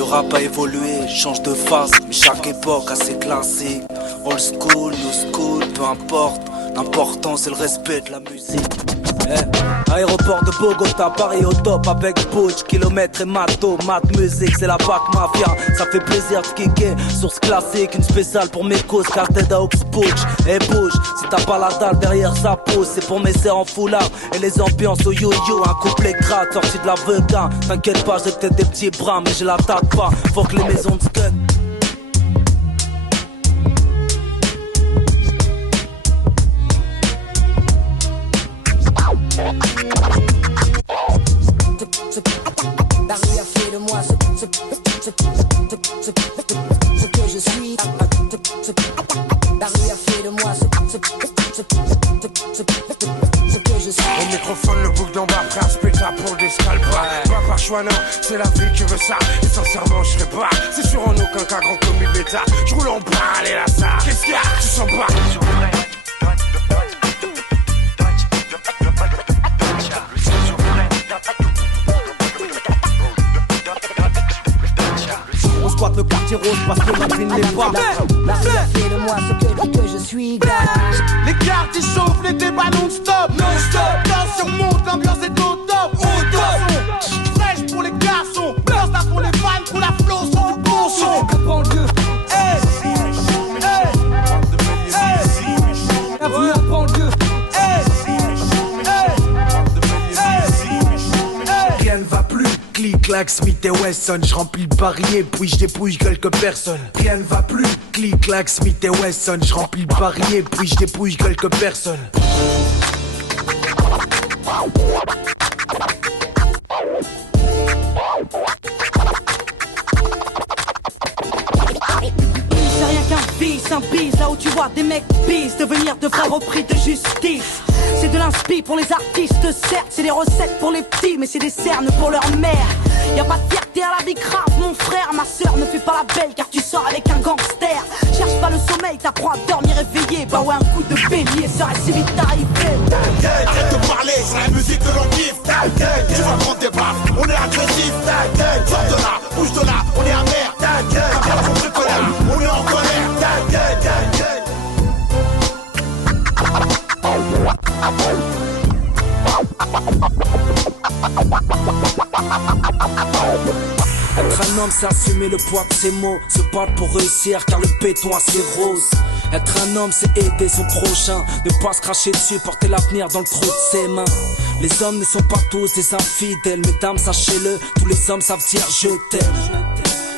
Le rap a évolué, change de phase, mais chaque époque a ses classiques. Old school, new school, peu importe. L'important c'est le respect de la musique. Aéroport de Bogota, Paris au top avec Butch, kilomètres et matos, mat musique, c'est la PAC Mafia. Ça fait plaisir de kicker, source classique, une spéciale pour mes causes, Cartel à Oxbutch. Et bouge, si t'as pas la dalle derrière sa pose, c'est pour mes serres en foulard et les ambiances au yo-yo. Un couplet crade sorti de la vequin. T'inquiète pas, j'ai peut-être des petits bras, mais je l'attaque pas. Faut que les maisons de scud. La rue a fait de moi ce que je suis. La rue a fait de moi ce que je suis. Au microphone, le bouc d'en bas, prêt à spéter pour des scalps. Pas par choix, non, c'est la vie qui veut ça. Et sincèrement, je serais pas. C'est sûr en aucun cas grand comme une bêta. Je roule en balle et là ça. Qu'est-ce qu'il y a? Tu sens pas? Le quartier rose parce que ma vie n'est pas. La rue a fait de moi ce que je suis, gars. Les cartes ils chauffent, les débats non-stop. Non-stop, tension monte, l'ambiance est au top. Au top, fraîche pour les garçons. Blanc ça pour les fans, pour la flow, son du bon son. Banlieue, hey, hey, hey, la vie en banlieue, hey, hey, hey, Rien ne va plus. Click, clack, Smith et Wesson, je remplis le barillet, puis je dépouille quelques personnes. Rien ne va plus. Click, clack, Smith et Wesson, je remplis le barillet, puis je dépouille quelques personnes. C'est rien qu'un vice, un bise, là où tu vois des mecs bis devenir de vrais repris de justice. C'est de l'inspi pour les artistes, certes, c'est des recettes pour les petits, mais c'est des cernes pour leur mère. Y'a pas de fierté à la vie grave, mon frère, ma soeur, ne fais pas la belle car tu sors avec un gangster. Cherche pas le sommeil, t'apprends à dormir éveillé. Bah ouais, un coup de bélier serait si vite arrivé. Arrête de parler, c'est la musique que l'on kiffe. Tu vas prendre des baffes, on est agressif. Sors de là, bouge de là, on est amer. Regarde ton truc colère, on est en colère. Être un homme c'est assumer le poids de ses mots, se battre pour réussir car le béton a ses roses. Être un homme c'est aider son prochain, ne pas se cracher dessus, porter l'avenir dans le trou de ses mains. Les hommes ne sont pas tous des infidèles, mesdames sachez-le, tous les hommes savent dire je t'aime.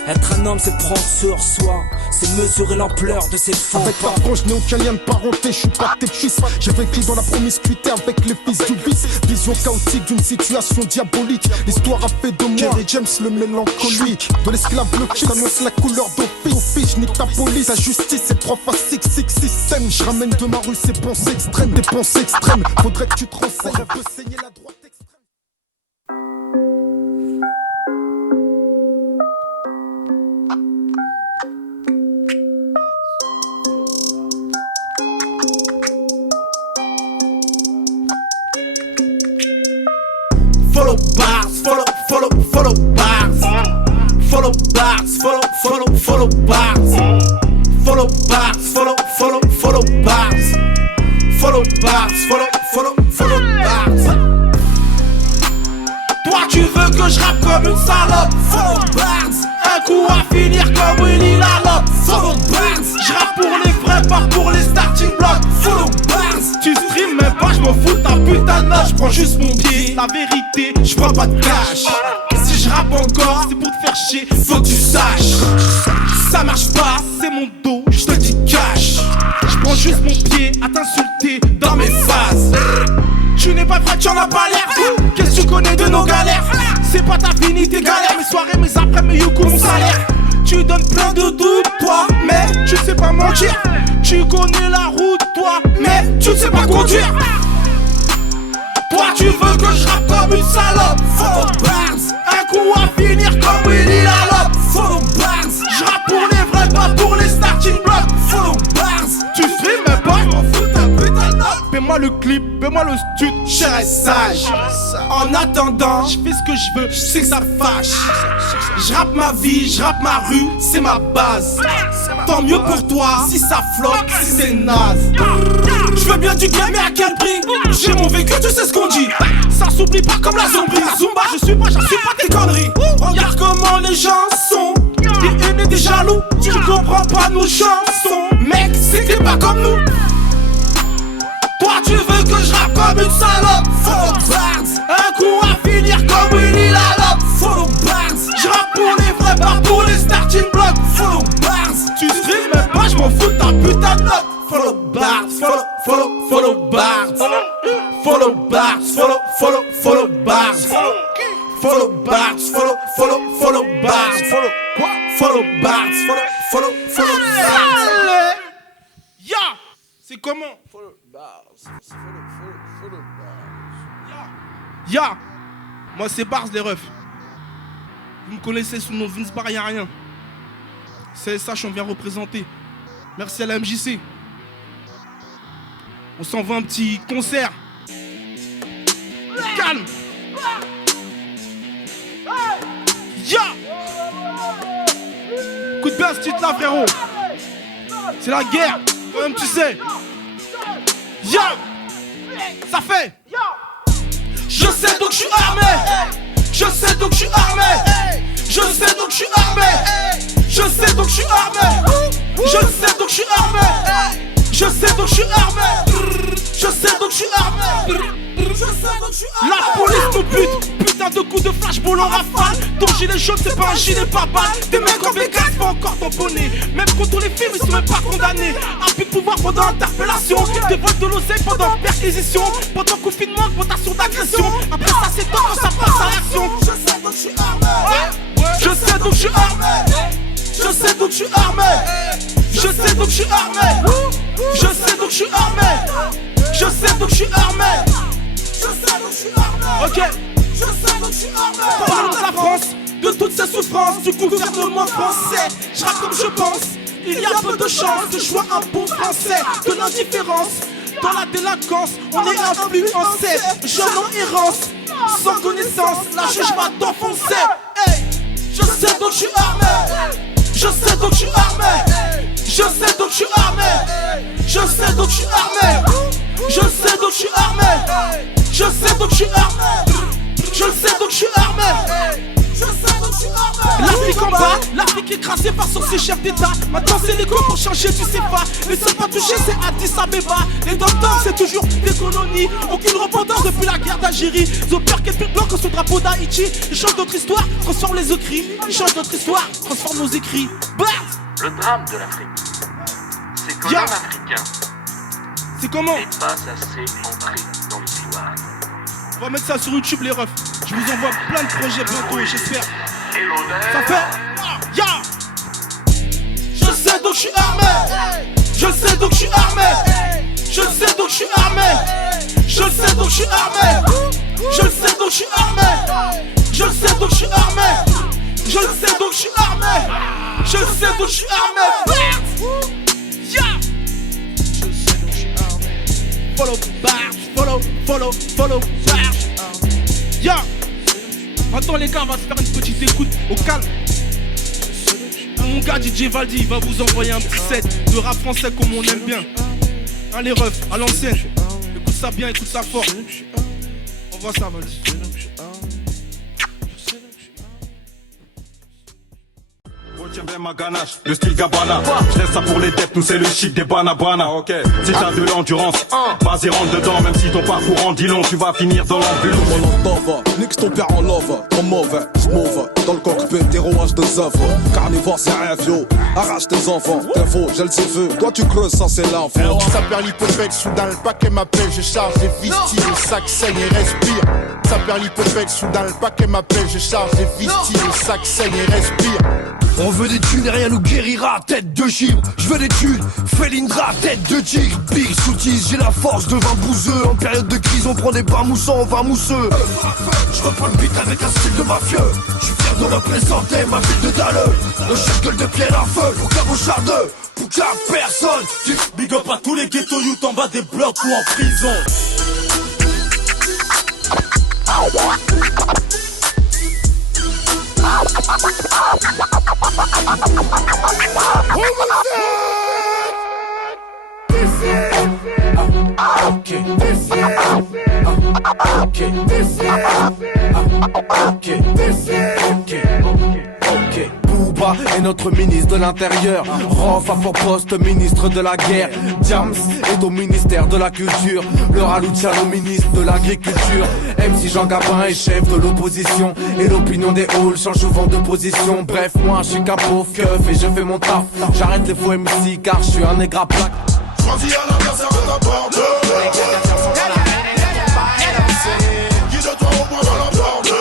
Être un homme c'est prendre sur soi, c'est mesurer l'ampleur de ses forces. Avec patron je n'ai aucun lien de parenté, je suis pas tes fils. J'ai vécu dans la promiscuité avec les fils du vice. Vision chaotique d'une situation diabolique. L'histoire a fait de moi Kerry James le mélancolique. De l'esclave bloqué, s'annonce la couleur d'office. Je nique ta police, ta justice c'est 3 x 6, 6 système. Je ramène de ma rue ces pensées extrêmes, des pensées extrêmes. Faudrait que tu te renseignes, un peu saigner la droite extrême. Follow bars, follow bars. Follow bars, follow bars. Follow bars, follow bars. Follow bars, follow bars. Toi tu veux que je rappe comme une salope. Follow bars. Un coup à finir comme Willy la lope. Follow bars. Je rappe pour les vrais, pas pour les starting blocks. Follow bars. Tu stream même pas, je m'en fous ta putain de note. Je prends juste mon pied, la vérité, je prends pas de cash. Si je rappe encore, c'est pour te faire chier, faut que tu saches. Ça marche pas, c'est mon dos, je te dis cash. Je prends juste mon pied à t'insulter dans mes phases. Tu n'es pas prêt, tu en as pas l'air. Qu'est-ce que tu connais de nos galères? C'est pas ta fini tes galères, mes soirées, mes après, mes youkou, mon salaire. Tu donnes plein de doutes, toi, mais tu sais pas mentir. Tu connais la route, toi, mais tu ne sais pas conduire. Toi tu veux que je rappe comme une salope. Follow bars. Un coup à finir comme Willy la lope. Follow bars. Je rappe pour les vrais, pas pour les starting blocks. Follow bars. Tu stream même pas, je m'en fous d'un putain de note. Fais-moi le clip paie-moi le stud, cher et sage. En attendant, je fais ce que je veux, je sais que ça fâche. Je rappe ma vie, je rappe ma rue, c'est ma base. Tant mieux pour toi, si ça flotte, si c'est naze. Je veux bien du game, mais à quel prix? J'ai mon vécu, tu sais ce qu'on dit. Ça s'oublie pas comme la zombie. La Zumba, j'assume pas tes conneries. Regarde comment les gens sont. Des haineux, des jaloux. Tu comprends pas nos chansons. Mec, c'était pas comme nous. Toi, tu veux que je rappe comme une salope. Follow Barnes. Un coup à finir comme Willy Lalope. Follow Barnes. Je rappe pour les vrais, pas pour les starting blocks. Follow Barnes. Tu stream même pas, je m'en fous de ta putain de note. Follow Barnes. Follow Barnes. Follow Barnes. Follow Barnes. Follow Barnes. Follow Barnes. Follow Barnes. Follow Barnes. Ya. C'est comment? Follow Barnes. Ya. Moi c'est Barnes les refs. Vous me connaissez sous le nom Vince Bar, y'a rien. CSH on vient représenter. Merci à la MJC. On s'en va un petit concert. Calme. Ya. Coup de basse, titre là frérot. C'est la guerre, comme tu sais. Ya. Ça fait. Je sais donc je suis armé. Je sais donc je suis armé. Je sais donc je suis armé. Je sais donc je suis armé. Je sais donc je suis armé. Je sais donc je suis armé. Je sais donc je suis armé. Je sais donc je suis armé. La police nous bute. Putain de coups de flashball en rafale. Ton gilet jaune c'est pas un gilet pas balle. Des mecs en Vegas font encore tamponner. Même contre les films ils sont même pas condamnés. Abus de pouvoir pendant interpellation. Des vols de l'oseille pendant perquisition. Pendant confinement, augmentation d'agression. Après ça c'est temps quand ça passe à l'action. Je sais donc je suis armé. Je sais donc je suis armé. Je sais donc je suis armé. Je sais donc je suis armé. Je sais donc je suis armé. Je sais donc je suis armé. Je sais donc je suis armé. Ok. Je sais donc je suis armé. Parlons de la France, de toutes ces souffrances du gouvernement français. Je rappe comme je pense. Il y a peu de chance que je sois un bon français. De l'indifférence, dans la délinquance, on est influencé. Jeune en errance, sans connaissance, la juge va t'enfoncer. Hey. Je sais donc je suis armé. Je sais donc je suis armé. Je sais donc je suis armé. Je sais donc je suis armé. Je sais donc je suis armé. Je sais donc je suis armé. Je sais donc je suis armé. Je sais donc je suis armé. L'Afrique en bas, l'Afrique écrasée par son chefs d'État. Maintenant c'est l'écho pour changer du CFA. Les seuls pas touchés c'est Addis Abeba. Les docteurs c'est toujours des colonies. Aucune repentance depuis la guerre d'Algérie. Ils ont peur qu'être plus blanc que ce drapeau d'Haïti. Ils changent notre histoire, transforment les écrits. Ils changent notre histoire, transforment nos écrits. Le drame de l'Afrique, c'est que l'homme africain c'est comment n'est pas assez entré dans l'histoire. On va mettre ça sur YouTube les refs. Je vous envoie plein de projets bientôt, j'espère. Et l'honneur. Ça fait. Ya. Je sais donc je suis armé. Je sais donc je suis armé. Je sais donc je suis armé. Je sais donc je suis armé. Je sais donc je suis armé. Je sais donc je suis armé. Je sais donc je suis armé. Je sais donc je suis armé. Ya. Je sais donc je suis armé. Follow Barge, follow Barge. Ya. Maintenant les gars, on va se faire une petite écoute au calme. Mon gars DJ Valdi, il va vous envoyer un petit set de rap français comme on aime bien. Hein, les refs, à l'ancienne. Écoute ça bien, écoute ça fort. On voit ça Valdi. Retiens bien ma ganache, le style Gabbana. Je laisse ça pour les dettes, nous c'est le chic des banabana. Ok. Si t'as de l'endurance, vas-y rentre dedans. Même si ton parcours en dit long, tu vas finir dans l'ambulance. Nique ton père en love, trop mauvais, smooth. Dans le cockpit, des rouages de œuvres. Carnivore c'est un vieux, arrache tes enfants. T'es faux, j'ai le CV, toi tu creuses, ça c'est l'info. Ça perd l'hypothèque, soudain le paquet m'appelle. Je charge les vistiges, le sac saigne et respire. Ça perd l'hypothèque, soudain le paquet m'appelle. Je charge les vistiges, le sac saigne et respire. On veut des thunes et rien nous guérira, tête de chibre. Je veux des thunes, Felindra, tête de tigre. Big soutise, j'ai la force de 20 bouseux. En période de crise, on prend des bras moussants, on va mousseux. Je reprends le beat avec un style de mafieux. Je suis fier de représenter ma ville de Dalleux. Le chef gueule de pierre à feu, pour qu'à vos chardeux, pour qu'à personne. Big up à tous les ghetto youth en bas des blocs ou en prison. Booba est notre ministre de l'Intérieur. Rof a pour poste ministre de la guerre. Diams est au ministère de la Culture. Laura Luciano ministre de l'Agriculture. MC Jean Gabin est chef de l'opposition. Et l'opinion des halls change souvent de position. Bref, moi je suis qu'un pauvre keuf et je fais mon taf. J'arrête les faux MC car je suis un nègre à plaque. Choisis à l'adversaire de ta porte. Guide-toi au point dans la porte.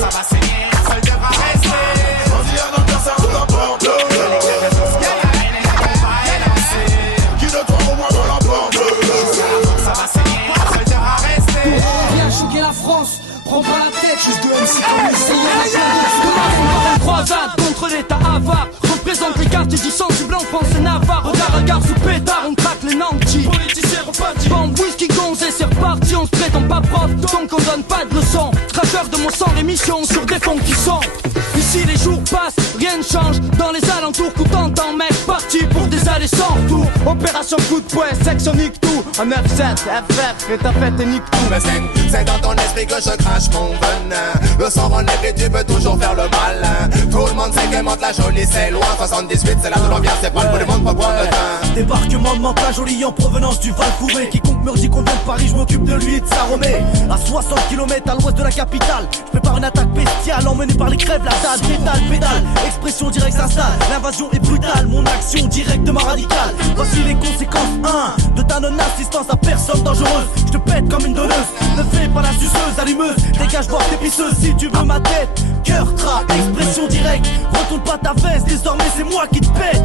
Ça va saigner, la seule devra rester. Choisis un adversaire de ta porte. Guide-toi au moins dans la porte. Ça va saigner, la seule devra rester. Viens choquer la France, prends pas la tête. Juste de MC comme croisade contre l'état avare. Représente les quartiers du sensible en France et Navarre. Regard sous pétard, on craque les nantis. Politiciens repartis. Bande whisky gonzé, c'est reparti. On se prétend pas prof, donc on donne pas de leçons. Traqueur de mon sang, l'émission sur des fonds qui sont. Ici les jours passent, rien ne change. Dans les alentours, coup t'entends mec, parti pour des allées sans retour. Opération coup de poing, section nique tout. Un 9-7, FF, et ta fête et nique tout. C'est dans ton esprit que je crache mon venin. Le sang en épée, tu peux toujours faire le malin. Tout le monde sait que monte la jolie, c'est loin. 78, c'est là de l'ambiance, c'est pas le bout du monde pour prendre le temps. Débarquement de Mantes-la-Jolie en provenance du Val-Fouré. Quiconque me dit qu'on vient de Paris, je m'occupe de lui et de sa Romée. À 60 km à l'ouest de la capitale, je prépare une attaque bestiale emmenée par les crèves, la dalle, pédale. Expression directe s'installe, l'invasion est brutale, mon action directement radicale. Voici les conséquences, 1. De ta non-assistance à personne dangereuse. Je te pète comme une donneuse, ne fais pas la suceuse, allumeuse. Dégage voir tes pisseuses si tu veux ma tête. Cœur, trap, expression directe. Retourne pas ta veste, désormais c'est moi qui te pète.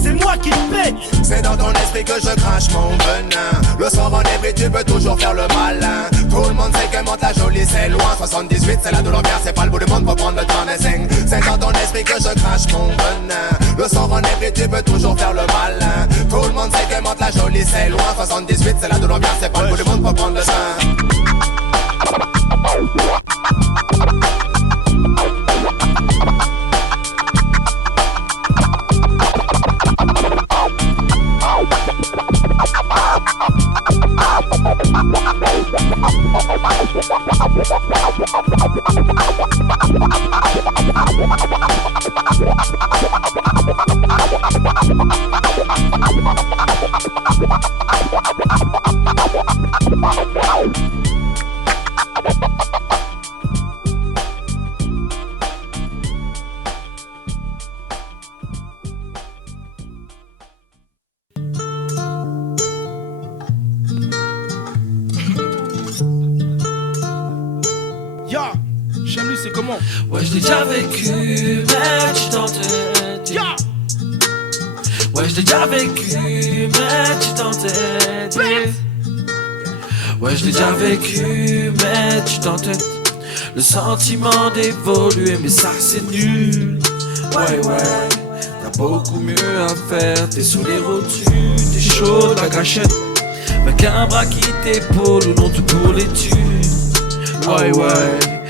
C'est moi qui te pète. C'est dans ton esprit que je crache mon venin. Le sang en épée, tu peux toujours faire le malin. Tout le monde sait que monte la jolie, c'est loin. 78, c'est là de l'ambiance, c'est pas le bout du monde pour prendre le temps de sing. C'est dans ton esprit que je crache mon venin. Le sang en épée, tu peux toujours faire le malin. Tout le monde sait que monte la jolie, c'est loin. 78, c'est là de l'ambiance, c'est pas le bout du monde pour prendre le temps. Ouais, je l'ai déjà vécu, mais tu t'en te dis. Ouais, je l'ai déjà vécu, mais tu t'en te dis. Ouais, je l'ai déjà vécu, mais tu t'en te dis. Le sentiment d'évoluer, mais ça c'est nul. Ouais, t'as beaucoup mieux à faire. T'es sous les rotules, t'es chaud de la gâchette. Avec un bras qui t'épaule ou non tout pour les thunes. Ouais,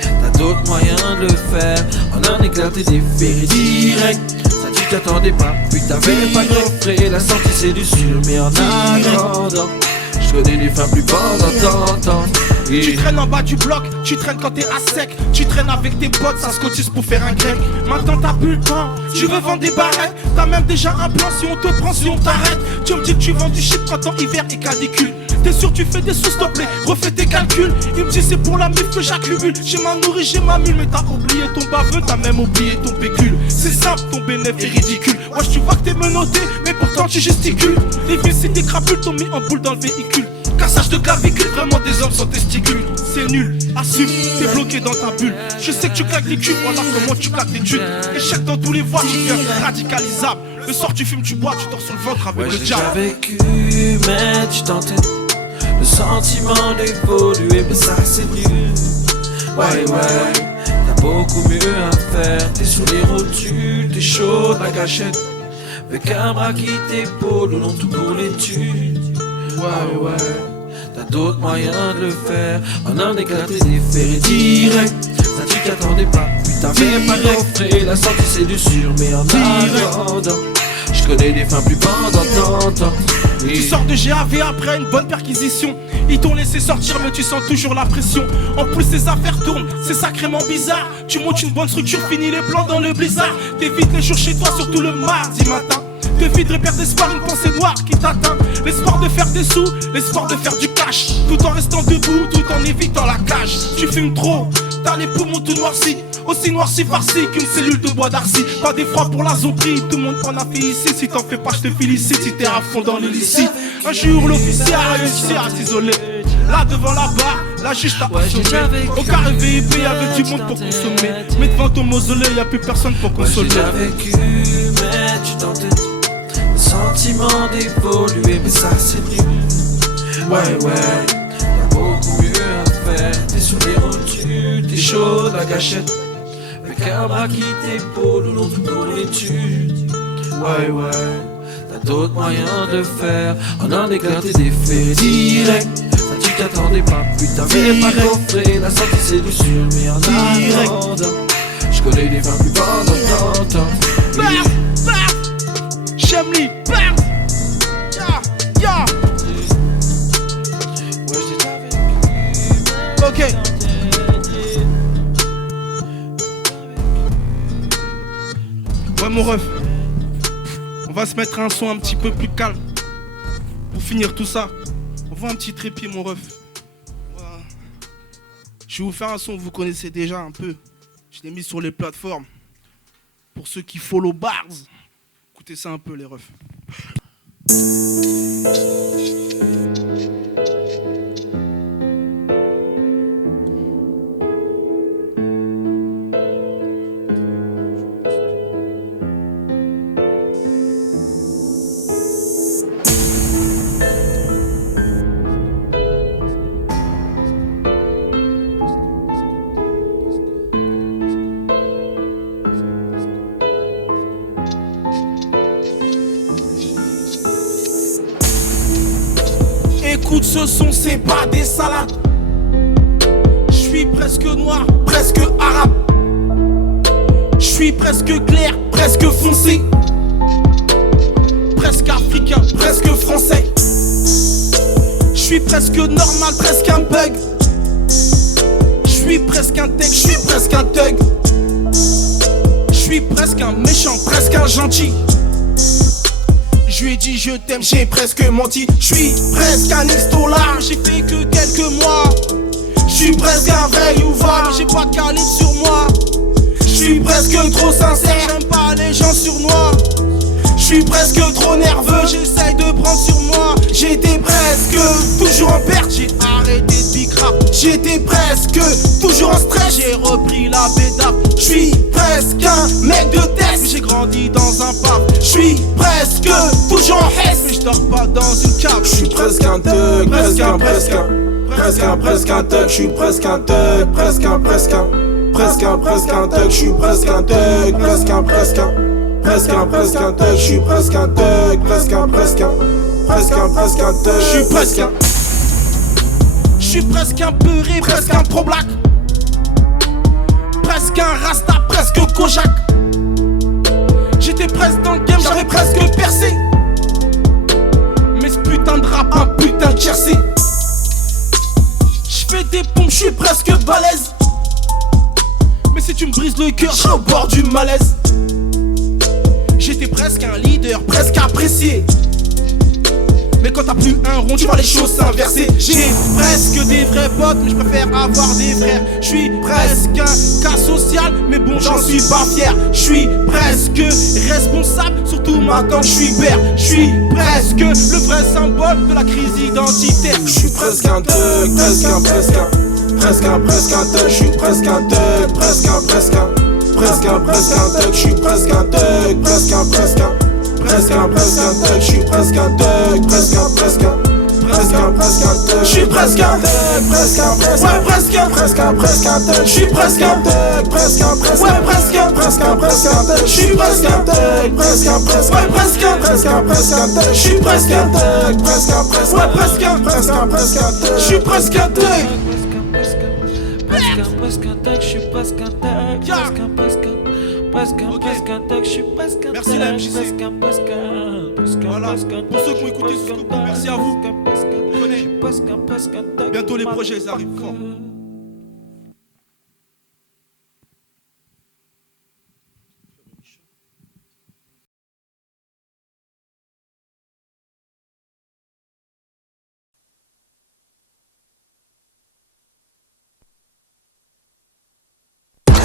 t'as d'autres moyens de le faire. En un éclat t'es déféré direct. Ça tu t'attendais pas, puis t'avais pas coffré. La sortie c'est du sûr, mais en attendant je connais des femmes plus bonnes en temps. Tu traînes en bas du bloc, tu traînes quand t'es à sec. Tu traînes avec tes potes, ça se cotise pour faire un grec. Maintenant t'as plus le temps, tu veux vendre des barrettes. T'as même déjà un plan si on te prend, si on t'arrête. Tu me dis que tu vends du shit quand en hiver est canicule. T'es sûr tu fais des sous, s'il te plaît, refais tes calculs. Il me dit c'est pour la mif que j'accumule. J'ai ma nourrice, j'ai ma mule, mais t'as oublié ton baveux, t'as même oublié ton pécule. C'est simple, ton bénéfice est ridicule. Wesh tu vois que t'es menotté, mais pourtant tu gesticules. Les vis c'est des crapules, t'ont mis en boule dans le véhicule. Cassage de clavicule, vraiment des hommes sans testicules. C'est nul, assume, t'es bloqué dans ta bulle. Je sais que tu claques les culs, voilà comment tu claques les thunes. Échec dans tous les voies, tu deviens radicalisable. Le soir tu fumes, tu bois, tu dors sur le ventre avec le diable. Ouais, j'ai vécu, mais tu t'entends. Le sentiment d'évoluer, mais ça c'est nul. Ouais, t'as beaucoup mieux à faire. T'es sur les rotules, t'es chaud de la gâchette. Avec un bras qui t'épaule ou non tout pour les thunes. Ouais, t'as d'autres moyens de le faire. En un éclat t'es déféré direct. Ça tu t'attendais pas, t'avais pas compris. La sortie c'est du sûr, mais en attendant je connais des fins plus pendantes. Tu sors de GAV après une bonne perquisition. Ils t'ont laissé sortir mais tu sens toujours la pression. En plus tes affaires tournent, c'est sacrément bizarre. Tu montes une bonne structure, finis les plans dans le blizzard. T'évites les jours chez toi, surtout le mardi matin. T'évites repères d'espoir, une pensée noire qui t'atteint. L'espoir de faire des sous, l'espoir de faire du cash. Tout en restant debout, tout en évitant la cage. Tu fumes trop, t'as les poumons tout noircis. Aussi noirci farci qu'une cellule de bois d'arcy. Pas d'effroi pour la zombie, tout le monde en a fait ici. Si t'en fais pas je te félicite, si t'es à fond dans l'illicite. Un jour l'officier a réussi à s'isoler. Là devant la barre, la juge t'a assommé. Au carré VIP avec du monde pour consommer. Mais devant ton mausolée y'a plus personne pour consoler. J'ai déjà vécu mais tu t'en te dis. Le sentiment d'évoluer mais ça c'est pris. Ouais y'a beaucoup mieux à faire. T'es sur les rotules, t'es chaud de la gâchette. Avec un bras qui t'épaule ou l'autre pour l'étude. Ouais t'as d'autres moyens de le faire. En un éclat t'es déféré direct. Ça tu t'attendais pas, puis t'avais pas coffré. La sortie c'est du sûr, mais en attendant je connais des fins plus pendantes. Chemly, bam! Ya! Ouais j'ai déjà vécu. Ok. Ouais mon ref, on va se mettre un son un petit peu plus calme. Pour finir tout ça, on voit un petit trépied mon ref. Voilà. Je vais vous faire un son que vous connaissez déjà un peu. Je l'ai mis sur les plateformes. Pour ceux qui follow Bars. Écoutez ça un peu les refs. Écoute ce son, c'est pas des salades. Je suis presque noir, presque arabe. Je suis presque clair, presque foncé. Presque africain, presque français. Je suis presque normal, presque un bug. Je suis presque un tech, je suis presque un thug. Je suis presque un méchant, presque un gentil. Je lui ai dit je t'aime, j'ai presque menti. Je suis presque un extolar, j'ai fait que quelques mois. Je suis presque un vrai Youva, mais j'ai pas de calibre sur moi. Je suis presque trop sincère, j'aime pas les gens surnois. Je suis presque trop nerveux, j'essaye de prendre sur moi. J'étais presque toujours en perte, j'ai arrêté de bicrap. J'étais presque toujours en stress, j'ai repris la bédap. Je suis presque un mec de test, mais j'ai grandi dans un pub. Je suis presque toujours en hesse, mais je dors pas dans une cave. Je suis presque un thug, presque un thug. Je suis presque un thug, presque un thug. Je suis presque un thug, presque un thug. Je suis presque un thug, presque un thug. Je suis presque un. Je suis presque un peuré, presque un pro-black. Presque un rasta, presque Kojak. J'étais presque dans le game, j'avais presque percé. Mais ce putain de rap, un putain de jersey. J'fais des pompes, j'suis presque balèze. Mais si tu me brises le cœur, j'suis au bord du malaise. J'étais presque un leader, presque apprécié. Mais quand t'as plus un rond, tu vois les choses s'inverser. J'ai presque des vrais potes, mais je préfère avoir des frères. Je suis presque un cas social, mais bon, j'en suis pas fier. Je suis presque responsable, surtout maintenant que je suis père. Je suis presque le vrai symbole de la crise identitaire. Je suis presque un thug, presque un thug. Je suis presque un thug, presque un thug. Je suis presque un thug, presque un thug. Je suis presque un thug, presque un tech. J'suis presque un tech, presque un tech. Ouais, presque un tech. J'suis presque un tech, presque un tech. Ouais, presque un tech. J'suis presque un tech, presque un tech. Ouais, presque un tech. J'suis presque un tech, presque un tech. Ouais, presque un tech. J'suis presque un tech. Presque un tech, j'suis presque un tech. Presque un tech, j'suis presque un tech. Merci la MJC. Voilà, pour ceux qui ont écouté jusqu'au bout, merci à vous. Bientôt les projets ils arrivent fort.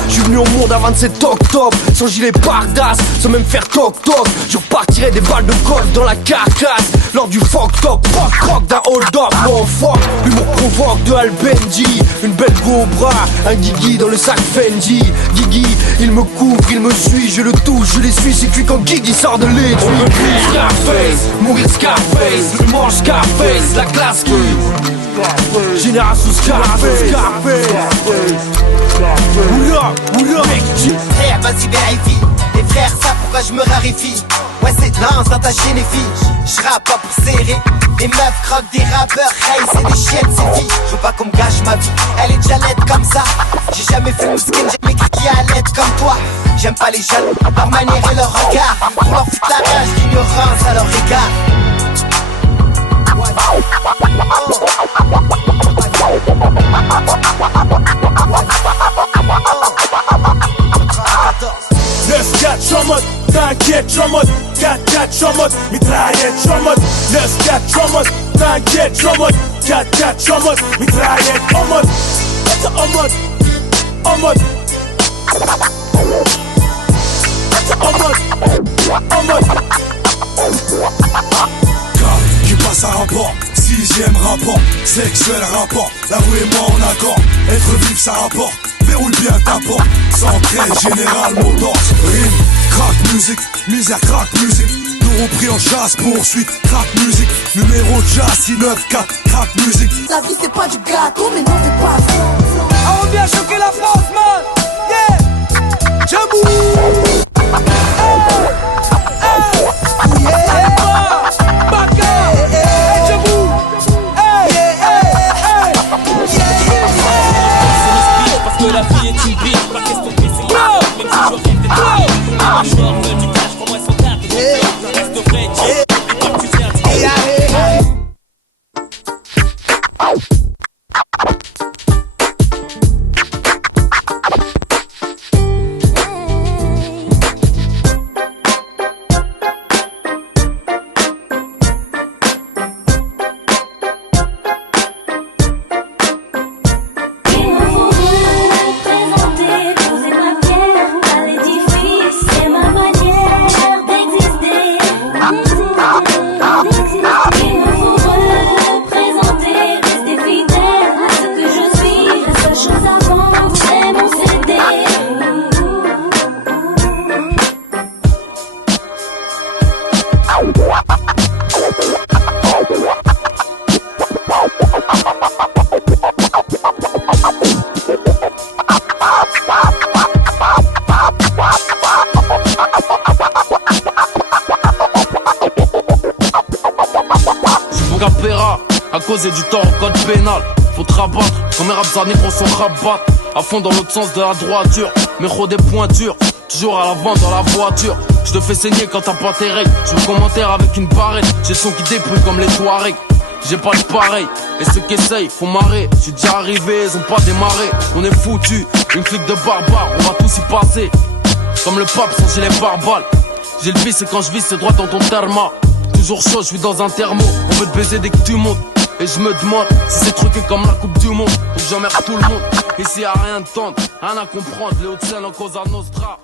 J'suis venu au monde à 27 octobre, sans gilet pare-dasse, sans même faire toc-toc. Je repartirai des balles de golf dans la carcasse, lors du fuck-top, rock d'un hold-up. Mon fuck, l'humour provoque de Al Benji, une belle go au bras, un Guigui dans le sac Fendi. Guigui, il me couvre, il me suit, je le touche, je les suis, c'est cuit quand Guigui sort de l'étui. On veut plus Scarface, mourir Scarface, le manche Scarface, la classe qui Génération Scarface. Oula, mec, frère, vas-y vérifie. Les frères, ça pourquoi je me raréfie. Ouais, c'est lance dans ta génétique. J'rappe pas pour serrer. Les meufs croquent des rappeurs, hey, c'est des chiennes, c'est filles. Je veux pas qu'on me gâche ma vie, elle est déjà laide comme ça. J'ai jamais fait mon skin, jamais crié à l'aide comme toi. J'aime pas les jeunes, leur manière et leur regard. Pour leur foutre la rage, l'ignorance à leur égard. J'suis en mode, t'inquiète, j'suis en mode 4-4, j'suis en mode mitraillette, j'suis en mode 9-4, j'suis en mode t'inquiète, j'suis en mode 4-4, j'suis en mode mitraillette, en mode Qui passe un rapport, 6ème rapport, sexuel rapport, la rue et moi en accord, être vif ça rapporte, verrouille bien ta porte, centré, général, motors, rime, crack musique, misère crack musique, nous repris en chasse, poursuite, crack musique, numéro de jazz 694, crack musique. La vie c'est pas du gâteau, mais non c'est pas ça. Ah, on vient choquer la France, man. Yeah. Jabou. La vie est une bille, pas question de baisser les armes, même si je rêve d'être heureux. Les joueurs veulent du cash, pour moi ils sont tard de mon reste de vrai, et toi tu viens à causer du tort au code pénal. Faut te rabattre, quand mes raps à négro sont rabattent. À fond dans l'autre sens de la droiture, mes rods des pointures, toujours à l'avant dans la voiture. Je te fais saigner quand t'as pas tes règles. Je me commentaire avec une barrette, j'ai le son qui débrouille comme les Touaregs. J'ai pas de pareil, et ceux qui essayent font marrer. J'suis déjà arrivé, ils ont pas démarré. On est foutus, une clique de barbares, on va tous y passer. Comme le pape sans gilet pare-balles. J'ai le vice et quand je vise c'est droit dans ton therma. Toujours chaud, je suis dans un thermo. On veut te baiser dès que tu montes. Et je me demande si c'est truqué comme la coupe du monde. Faut que j'emmerde tout le monde. Ici y'a rien de tendre, rien à comprendre. Les Hauts-de-Seine en cause à Nostra.